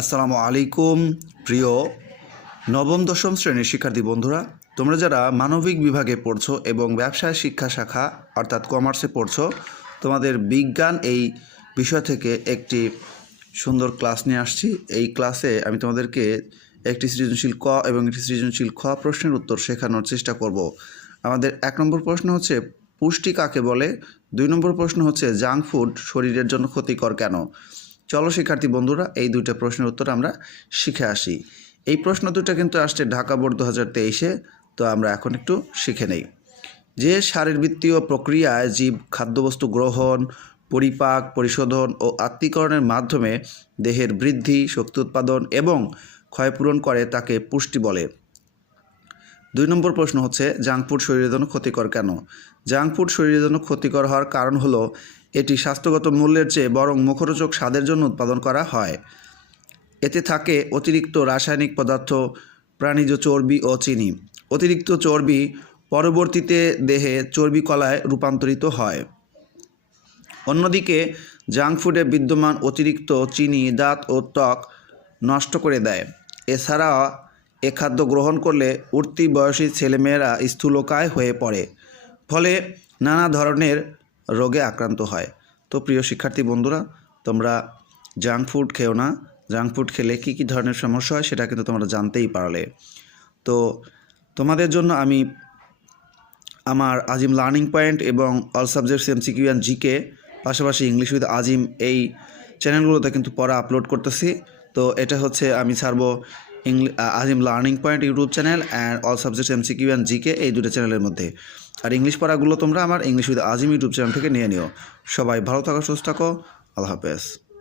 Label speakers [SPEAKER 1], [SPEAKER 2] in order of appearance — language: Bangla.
[SPEAKER 1] আসসালামু আলাইকুম, প্রিয় নবম, দশম শ্রেণির শিক্ষার্থী বন্ধুরা। তোমরা যারা মানবিক বিভাগে পড়ছো এবং ব্যবসায় শিক্ষা শাখা, অর্থাৎ কমার্সে পড়ছো, তোমাদের বিজ্ঞান এই বিষয় থেকে একটি সুন্দর ক্লাস নিয়ে আসছি। এই ক্লাসে আমি তোমাদেরকে একটি সৃজনশীল ক এবং একটি সৃজনশীল খ প্রশ্নের উত্তর শেখানোর চেষ্টা করব। আমাদের এক নম্বর প্রশ্ন হচ্ছে, পুষ্টি কাকে বলে? দুই নম্বর প্রশ্ন হচ্ছে, জাঙ্ক ফুড শরীরের জন্য ক্ষতিকর কেন? চলো শিক্ষার্থী বন্ধুরা, এই দুইটা প্রশ্নের উত্তর আমরা শিখে আসি। এই প্রশ্ন দুটো কিন্তু আসছে ঢাকা বোর্ড দু হাজার তেইশে, তো আমরা এখন একটু শিখে নেই। যে শারীরবৃত্তীয় প্রক্রিয়ায় জীব, খাদ্যবস্তু গ্রহণ, পরিপাক, পরিশোধন ও আত্মীকরণের মাধ্যমে দেহের বৃদ্ধি, শক্তি উৎপাদন এবং ক্ষয়পূরণ করে তাকে পুষ্টি বলে। দুই নম্বর প্রশ্ন হচ্ছে, জাঙ্ক ফুড শরীরের জন্য ক্ষতিকর কেন? জাঙ্ক ফুড শরীরের জন্য ক্ষতিকর হওয়ার কারণ হলো এটি স্বাস্থ্যগত মূল্যের চেয়ে বরং মুখরোচক স্বাদের জন্য উৎপাদন করা হয়। এতে থাকে অতিরিক্ত রাসায়নিক পদার্থ, প্রাণীজ চর্বি ও চিনি। অতিরিক্ত চর্বি পরবর্তীতে দেহে চর্বি কলায় রূপান্তরিত হয়। অন্যদিকে, জাঙ্ক ফুডে বিদ্যমান অতিরিক্ত চিনি, দাঁত ও ত্বক নষ্ট করে দেয়। এছাড়া এ খাদ্য গ্রহণ করলে উঠতি বয়সী ছেলেমেয়েরা স্থূলকায় হয়ে পড়ে। ফলে নানা ধরনের রোগে আক্রান্ত হয়। তো প্রিয় শিক্ষার্থী বন্ধুরা, তোমরা জাঙ্ক ফুড খেও না। জাঙ্ক ফুড খেলে কী কী ধরনের সমস্যা হয় সেটা কিন্তু তোমরা জানতেই পারলে। তো তোমাদের জন্য আমি আমার আজিম লার্নিং পয়েন্ট এবং all subjects MCQ and GK, পাশাপাশি ইংলিশ উইথ আজিম এই চ্যানেলগুলোতে কিন্তু পড়া আপলোড করতেছি। তো এটা হচ্ছে আমি ছাড়বো Azim learning point YouTube channel and all subjects MCQ and GK এই দুটো চ্যানেলের মধ্যে। আর ইংলিশ পড়াগুলো তোমরা আমার English with Azim YouTube channel থেকে নিয়ে নিও। সবাই ভালো থাকো, সুস্থ থাকো। আল্লাহ হাফেজ।